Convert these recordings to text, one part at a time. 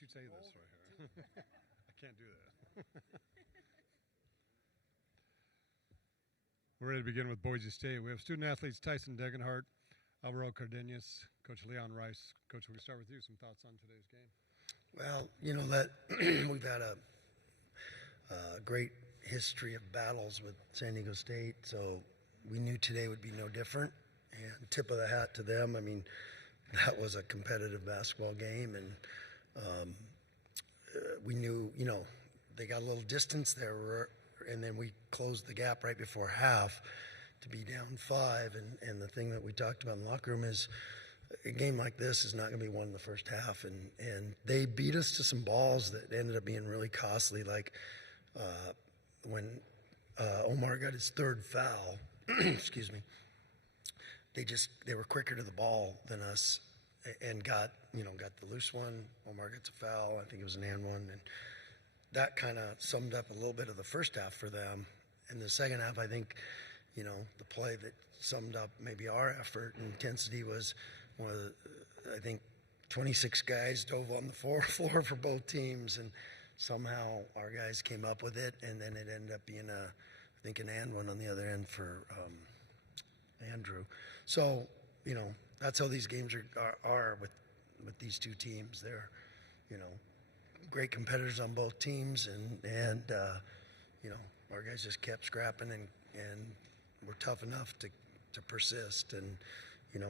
you say this right here? I can't do that. We're ready to begin with Boise State. We have student athletes Tyson Degenhart, Alvaro Cardenas, Coach Leon Rice. Coach, we start with you. Some thoughts on today's game? Well, that we've had a great history of battles with San Diego State, so we knew today would be no different. And tip of the hat to them. I mean, that was a competitive basketball game, and we knew, they got a little distance there, and then we closed the gap right before half to be down 5. And the thing that we talked about in the locker room is a game like this is not going to be won in the first half. And they beat us to some balls that ended up being really costly, like when Omar got his third foul, excuse me, they were quicker to the ball than us and got the loose one. Omar gets a foul. I think it was an and one. And that kind of summed up a little bit of the first half for them. In the second half, I think, the play that summed up maybe our effort and intensity was I think 26 guys dove on the floor for both teams, and somehow our guys came up with it, and then it ended up being I think an and one on the other end for Andrew. So, that's how these games are with these two teams. They're, great competitors on both teams, and our guys just kept scrapping and were tough enough to persist, and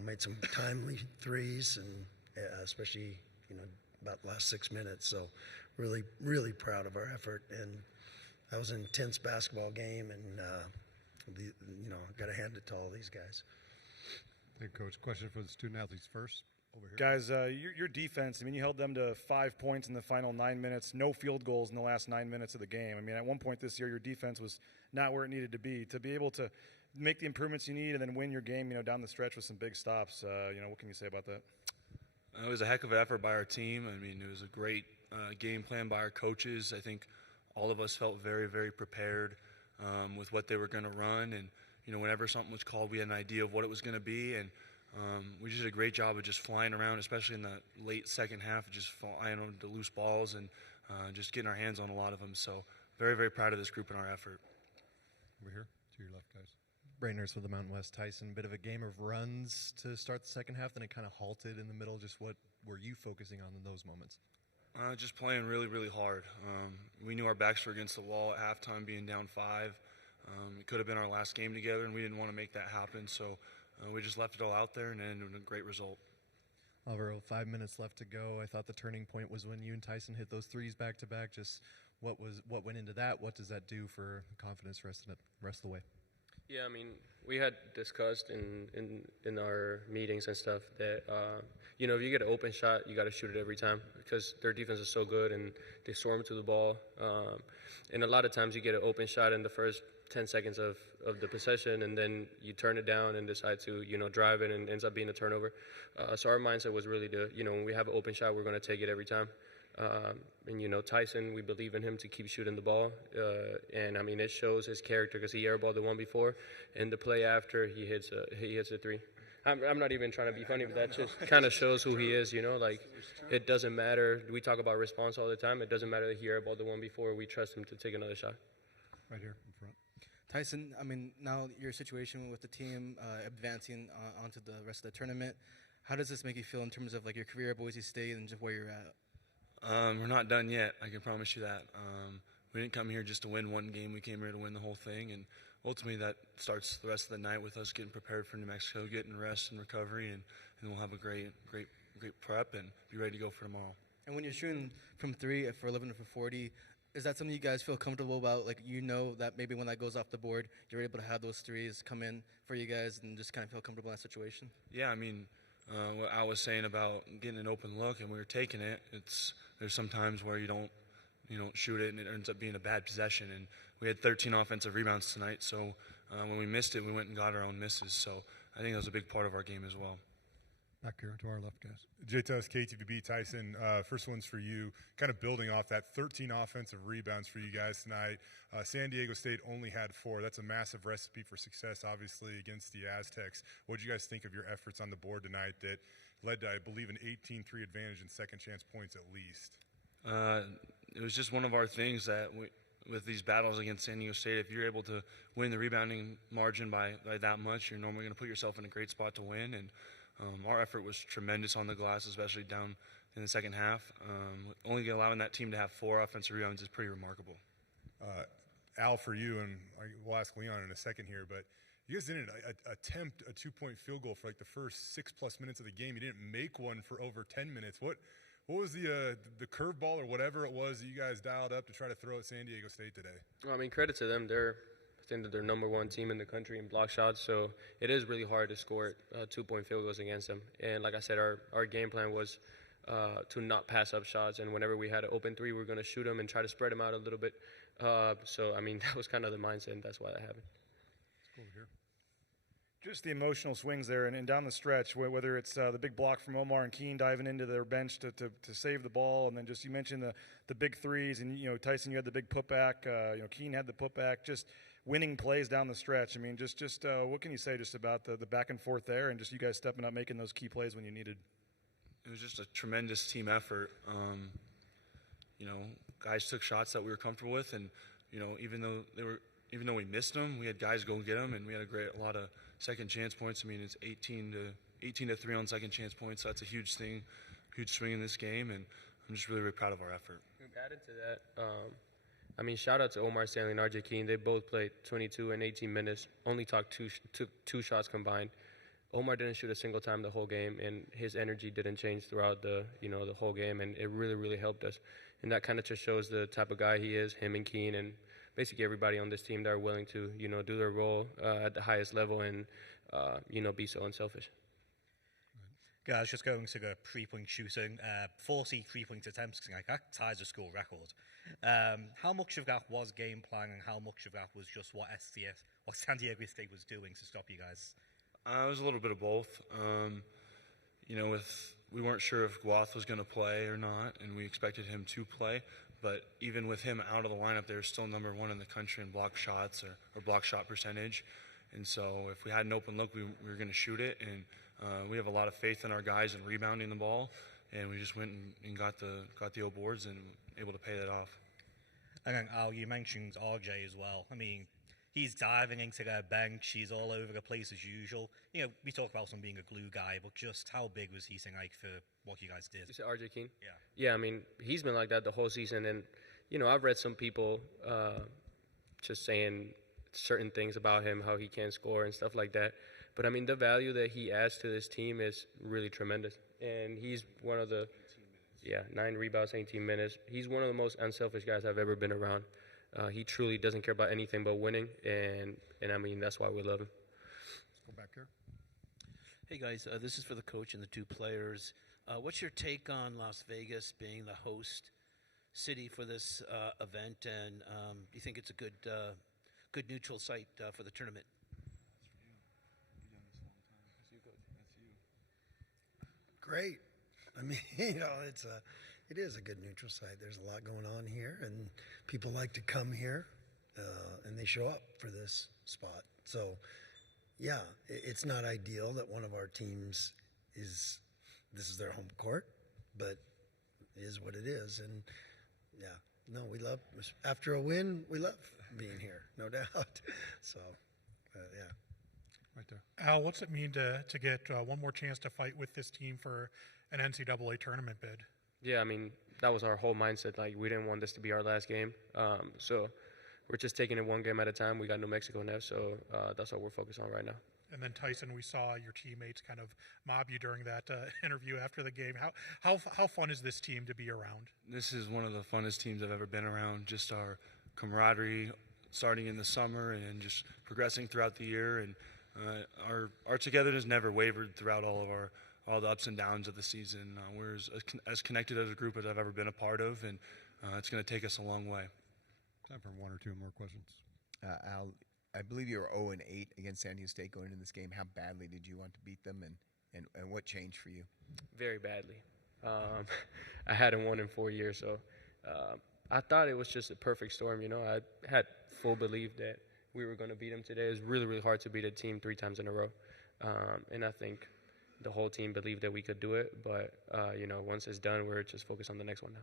made some timely threes, and especially about the last 6 minutes. So really, really proud of our effort, and that was an intense basketball game, and got to hand it to all these guys. Thank you, Coach. Question for the student athletes first. Over here. Guys, your defense, you held them to 5 points in the final 9 minutes, no field goals in the last 9 minutes of the game. At one point this year, your defense was not where it needed to be. To be able to make the improvements you need and then win your game, down the stretch with some big stops, what can you say about that? It was a heck of an effort by our team. It was a great game plan by our coaches. I think all of us felt very, very prepared with what they were going to run. And, whenever something was called, we had an idea of what it was going to be. And we just did a great job of just flying around, especially in the late second half, just flying on the loose balls and just getting our hands on a lot of them. So very, very proud of this group and our effort. Over here, to your left, guys. Brainers for the Mountain West. Tyson, bit of a game of runs to start the second half, then it kind of halted in the middle. Just what were you focusing on in those moments? Just playing really, really hard. We knew our backs were against the wall at halftime, being down 5. It could have been our last game together, and we didn't want to make that happen. So we just left it all out there and ended with a great result. Alvaro, 5 minutes left to go. I thought the turning point was when you and Tyson hit those threes back to back. Just what went into that? What does that do for confidence rest of the way? Yeah, we had discussed in our meetings and stuff that, if you get an open shot, you got to shoot it every time because their defense is so good and they swarm to the ball. And a lot of times you get an open shot in the first 10 seconds of the possession, and then you turn it down and decide to, drive it, and it ends up being a turnover. So our mindset was really to, when we have an open shot, we're going to take it every time. And Tyson, we believe in him to keep shooting the ball, and it shows his character because he airballed the one before, and the play after he hits a three. I'm not even trying to be funny, but that just kind of shows who he is. It doesn't matter. We talk about response all the time. It doesn't matter that he airballed the one before. We trust him to take another shot. Right here in front. Tyson, now your situation with the team advancing onto the rest of the tournament, how does this make you feel in terms of your career at Boise State and just where you're at? We're not done yet. I can promise you that. We didn't come here just to win one game. We came here to win the whole thing, and ultimately that starts the rest of the night with us getting prepared for New Mexico, getting rest and recovery, and we'll have a great prep and be ready to go for tomorrow. And when you're shooting from 3 for 11 for 40, is that something you guys feel comfortable about? That maybe when that goes off the board, you're able to have those threes come in for you guys and just kind of feel comfortable in that situation? Yeah, what I was saying about getting an open look and we were taking it, there's some times where you don't shoot it and it ends up being a bad possession. And we had 13 offensive rebounds tonight, so when we missed it, we went and got our own misses. So I think that was a big part of our game as well. Back here to our left, guys. JTS, KTVB, Tyson, first one's for you. Kind of building off that 13 offensive rebounds for you guys tonight. San Diego State only had 4. That's a massive recipe for success, obviously, against the Aztecs. What did you guys think of your efforts on the board tonight that led to, I believe, an 18-3 advantage in second chance points at least? It was just one of our things that with these battles against San Diego State, if you're able to win the rebounding margin by that much, you're normally going to put yourself in a great spot to win. And our effort was tremendous on the glass, especially down in the second half. Only allowing that team to have 4 offensive rebounds is pretty remarkable. Al, for you, and we'll ask Leon in a second here, but you guys didn't attempt a 2-point field goal for like the first 6+ minutes of the game. You didn't make one for over 10 minutes. What was the curveball or whatever it was that you guys dialed up to try to throw at San Diego State today? Well, I mean, credit to them. I think that they're #1 team in the country in block shots, so it is really hard to score 2-point field goals against them. And like I said, our game plan was to not pass up shots, and whenever we had an open 3, we were going to shoot them and try to spread them out a little bit. So, I mean, that was kind of the mindset, and that's why that happened. Just the emotional swings there and down the stretch, whether it's the big block from Omar and Keene diving into their bench to save the ball, and then just you mentioned the big threes, and Tyson, you had the big putback, Keene had the putback, just winning plays down the stretch. I mean, just what can you say just about the back and forth there, and just you guys stepping up, making those key plays when you needed? It was just a tremendous team effort. Guys took shots that we were comfortable with, and even though we missed them, we had guys go and get them, and we had a lot of second chance points. I mean, it's 18 to 3 on second chance points. So that's a huge thing, huge swing in this game, and I'm just really, really proud of our effort. Added to that, I mean, shout out to Omar Stanley and RJ Keene. They both played 22 and 18 minutes, only took two shots combined. Omar didn't shoot a single time the whole game, and his energy didn't change throughout the whole game, and it really, really helped us. And that kind of just shows the type of guy he is, him and Keene, and basically everybody on this team that are willing to, do their role at the highest level and, be so unselfish. Guys, just going to the 3-point shooting, 40 3-point attempts, like that ties a school record. How much of that was game plan, and how much of that was just what San Diego State was doing to stop you guys? It was a little bit of both. We weren't sure if Guath was going to play or not, and we expected him to play. But even with him out of the lineup, they were still #1 in the country in block shots or block shot percentage. And so if we had an open look, we were going to shoot it. And we have a lot of faith in our guys in rebounding the ball. And we just went and got the old boards and able to pay that off. And then, Al, you mentioned RJ as well. I mean, he's diving into their bench. He's all over the place as usual. We talk about him being a glue guy, but just how big was he like for what you guys did? You said RJ Keene? Yeah. Yeah, I mean, he's been like that the whole season. And, I've read some people just saying certain things about him, how he can't score and stuff like that. But, I mean, the value that he adds to this team is really tremendous. And he's one of the 9 rebounds, 18 minutes. He's one of the most unselfish guys I've ever been around. He truly doesn't care about anything but winning, and I mean, that's why we love him. Let's go back here. Hey, guys, this is for the coach and the 2 players. What's your take on Las Vegas being the host city for this event, and do you think it's a good neutral site for the tournament? Great. I mean, it is a good neutral site. There's a lot going on here, and people like to come here, and they show up for this spot. So, yeah, it's not ideal that one of our teams this is their home court, but it is what it is. And, we love, after a win, we love being here, no doubt. So, Right there. Al, what's it mean to get one more chance to fight with this team for an NCAA tournament bid? Yeah, I mean, that was our whole mindset. Like, we didn't want this to be our last game. So we're just taking it one game at a time. We got New Mexico next, so that's what we're focused on right now. And then, Tyson, we saw your teammates kind of mob you during that interview after the game. How fun is this team to be around? This is one of the funnest teams I've ever been around. Just our camaraderie starting in the summer and just progressing throughout the year. And our togetherness never wavered throughout all the ups and downs of the season. We're as connected as a group as I've ever been a part of, and it's going to take us a long way. Time for 1 or 2 more questions. Al, I believe you were 0-8 against San Diego State going into this game. How badly did you want to beat them, and what changed for you? Very badly. I hadn't won in 4 years, so I thought it was just a perfect storm. I had full belief that we were going to beat them today. It was really, really hard to beat a team 3 times in a row, and I think the whole team believed that we could do it. But once it's done, we're just focused on the next one now.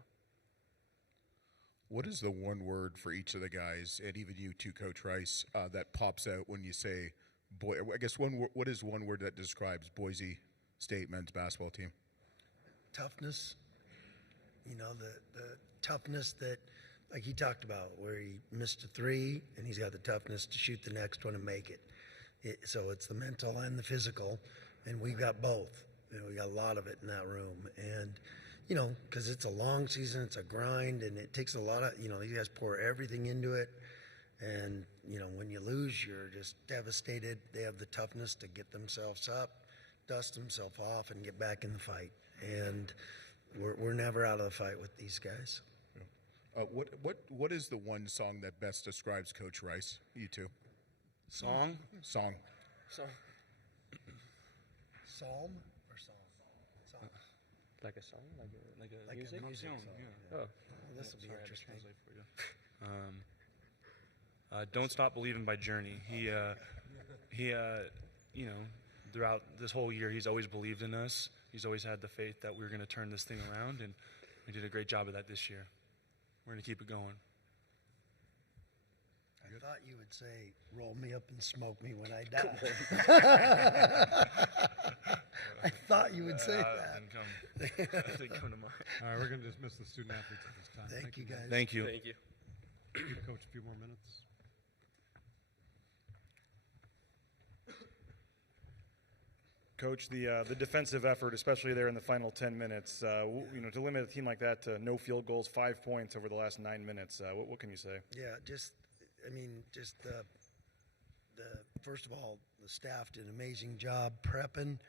What is the one word for each of the guys, and even you too, Coach Rice, that pops out when you say, boy, I guess what is one word that describes Boise State men's basketball team? Toughness. You know, the toughness that, like he talked about, where he missed a three and he's got the toughness to shoot the next one and make it. So it's the mental and the physical, and we got both. You know, we got a lot of it in that room. And, you know, because it's a long season, it's a grind, and it takes a lot of, you know, these guys pour everything into it. And, you know, when you lose, you're just devastated. They have the toughness to get themselves up, dust themselves off, and get back in the fight. And we're never out of the fight with these guys. What is the one song that best describes Coach Rice? You two. Song. Psalm or song? Song. Like a song, like a Like music. a music song. song. Yeah. Oh, this will be interesting. Don't Stop Believing by Journey. He, you know, throughout this whole year, he's always believed in us. He's always had the faith that we were going to turn this thing around, and we did a great job of that this year. We're going to keep it going. I thought you would say, roll me up and smoke me when I die. I thought you would say that. Didn't come to mind. All right, we're going to dismiss the student athletes at this time. Thank you, guys. Thank you. Thank you. Give Coach a few more minutes. Coach, the defensive effort, especially there in the final 10 minutes, you know, to limit a team like that to no field goals, 5 points over the last 9 minutes, what can you say? Yeah, just the first of all, the staff did an amazing job prepping,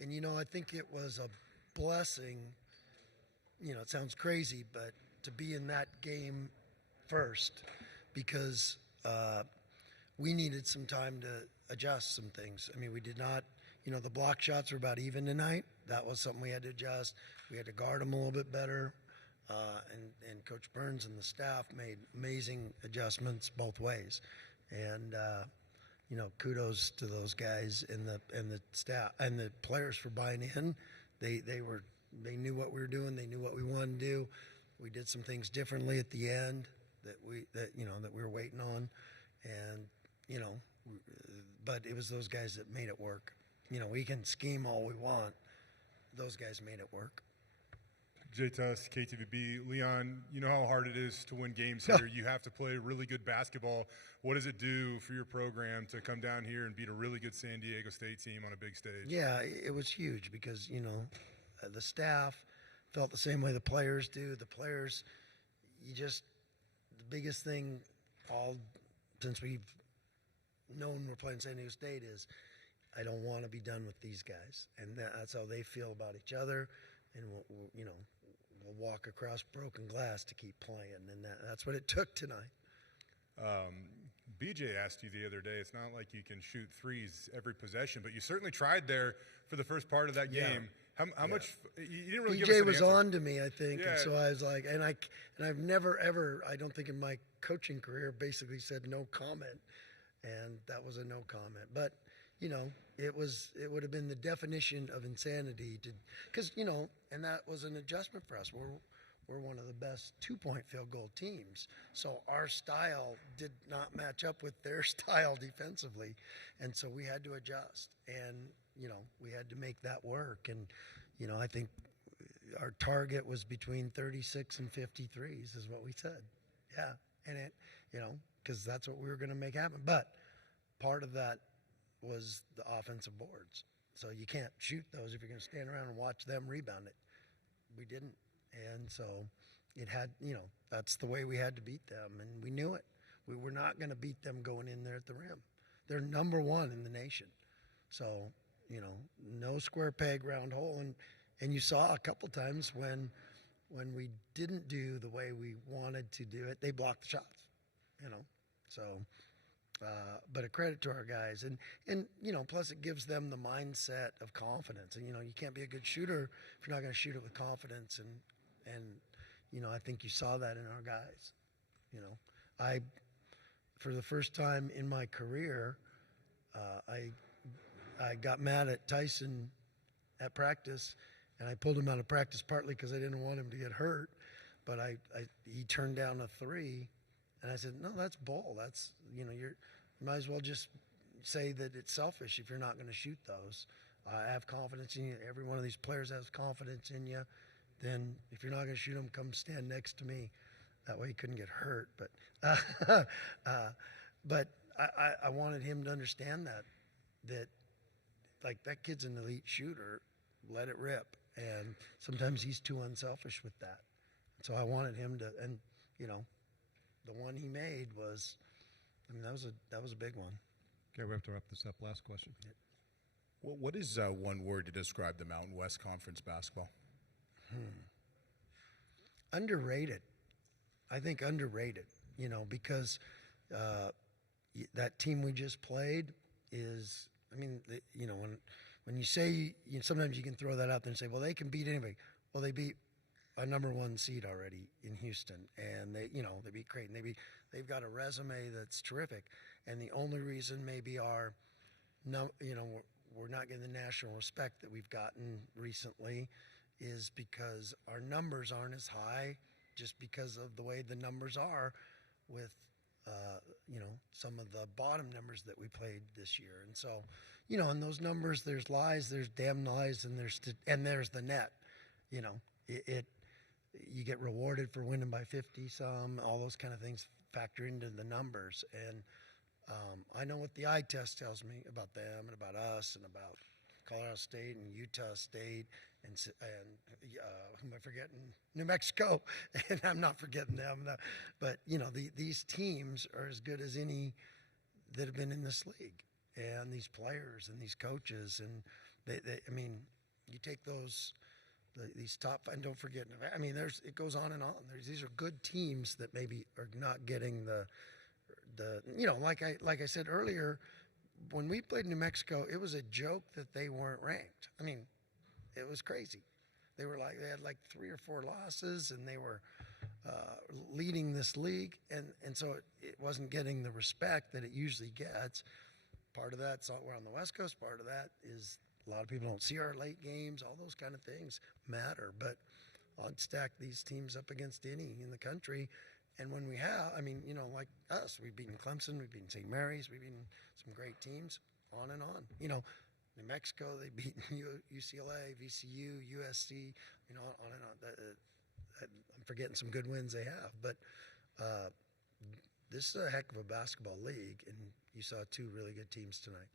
and you know, I think it was a blessing. You know, it sounds crazy, but to be in that game first, because we needed some time to adjust some things. I mean, we did not. You know, the block shots were about even tonight. That was something we had to adjust. We had to guard them a little bit better. And Coach Burns and the staff made amazing adjustments both ways. And, you know, kudos to those guys and the staff and the players for buying in. They knew what we were doing. They knew what we wanted to do. We did some things differently at the end that we were waiting on. And, you know, but it was those guys that made it work. You know, we can scheme all we want. Those guys made it work. Jay Tuss, KTVB. Leon, you know how hard it is to win games here. You have to play really good basketball. What does it do for your program to come down here and beat a really good San Diego State team on a big stage? Yeah, it was huge because, you know, the staff felt the same way the players do. The players, the biggest thing since we've known we're playing San Diego State is, I don't want to be done with these guys, and that's how they feel about each other. And we'll walk across broken glass to keep playing, and that's what it took tonight. BJ asked you the other day. It's not like you can shoot threes every possession, but you certainly tried there for the first part of that game. How much? You didn't really. BJ was on to me, I think, and so I was like, and I've never ever, I don't think in my coaching career, basically said no comment, and that was a no comment, but. You know, it would have been the definition of insanity because, you know, and that was an adjustment for us. We're one of the best 2-point field goal teams. So our style did not match up with their style defensively. And so we had to adjust and, you know, we had to make that work. And, you know, I think our target was between 36 and 53s is what we said. Yeah. And it, you know, because that's what we were going to make happen. But part of that was the offensive boards. So you can't shoot those if you're going to stand around and watch them rebound it. We didn't. And so it had, you know, that's the way we had to beat them. And we knew it. We were not going to beat them going in there at the rim. They're number one in the nation. So, you know, no square peg, round hole. And you saw a couple times when we didn't do the way we wanted to do it, they blocked the shots, you know. So... but a credit to our guys, and you know, plus it gives them the mindset of confidence. And you know, you can't be a good shooter if you're not going to shoot it with confidence. And you know, I think you saw that in our guys. You know, for the first time in my career, I got mad at Tyson at practice, and I pulled him out of practice partly because I didn't want him to get hurt. but he turned down a 3, and I said, no, that's bull. That's, you might as well just say that it's selfish if you're not going to shoot those. I have confidence in you. Every one of these players has confidence in you. Then if you're not going to shoot them, come stand next to me. That way he couldn't get hurt. But I wanted him to understand that like that kid's an elite shooter. Let it rip. And sometimes he's too unselfish with that. So I wanted him to, and the one he made was, that was a big one. Okay, we have to wrap this up. Last question. What is one word to describe the Mountain West Conference basketball? Underrated. I think underrated, because that team we just played is, when you say, sometimes you can throw that out there and say, well, they can beat anybody. Well, they beat a number 1 seed already in Houston, and they beat Creighton. They've got a resume that's terrific, and the only reason maybe we're not getting the national respect that we've gotten recently is because our numbers aren't as high, just because of the way the numbers are with some of the bottom numbers that we played this year. And so, in those numbers, there's lies, there's damn lies, and there's the net. You get rewarded for winning by 50 some, all those kind of things factor into the numbers. And I know what the eye test tells me about them and about us and about Colorado State and Utah State and who am I forgetting? New Mexico. And I'm not forgetting them. But, these teams are as good as any that have been in this league. And these players and these coaches. And, you take these top, and don't forget, it goes on and on. These are good teams that maybe are not getting like I said earlier, when we played New Mexico, it was a joke that they weren't ranked. It was crazy. They had 3 or 4 losses, and they were leading this league, and so it wasn't getting the respect that it usually gets. Part of that's we're on the West Coast. Part of that is a lot of people don't see our late games. All those kind of things matter. But I'd stack these teams up against any in the country. And when we have, like us, we've beaten Clemson, we've beaten St. Mary's, we've beaten some great teams, on and on. New Mexico, they beat UCLA, VCU, USC, on and on. I'm forgetting some good wins they have. But this is a heck of a basketball league, and you saw 2 really good teams tonight.